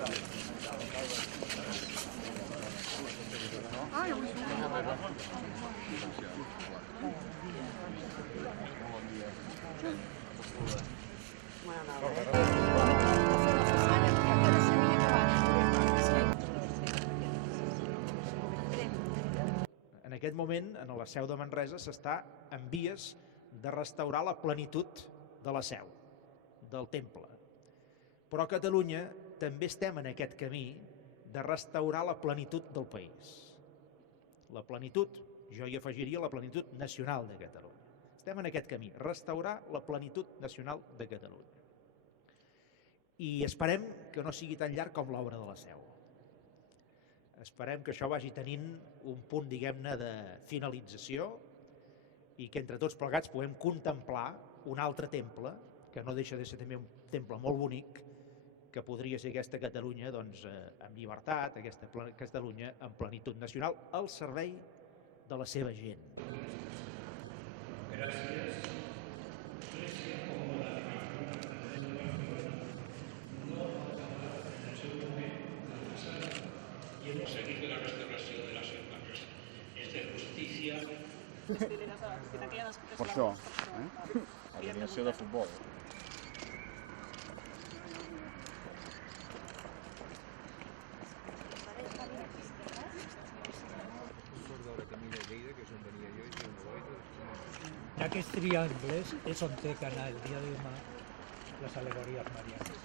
En aquest moment, en la seu de Manresa, s'està en vies de restaurar la plenitud de la seu, del temple. Però a Catalunya també estem en aquest camí de restaurar la plenitud del país. La plenitud, jo hi afegiria la plenitud nacional de Catalunya. Estem en aquest camí, restaurar la plenitud nacional de Catalunya. I esperem que no sigui tan llarg com l'obra de la Seu. Esperem que això vagi tenint un punt, diguem-ne, de finalització i que entre tots plegats puguem contemplar un altre temple, que no deixa de ser també un temple molt bonic, que podria ser aquesta Catalunya doncs, amb llibertat, aquesta Catalunya amb plenitud nacional, al servei de la seva gent. Gràcies. Y hemos seguido la restauració de les imatges. És de justícia. Per això, alineació de futbol. En aquests triangles és on té que anar el dia de demà les al·legories marianes.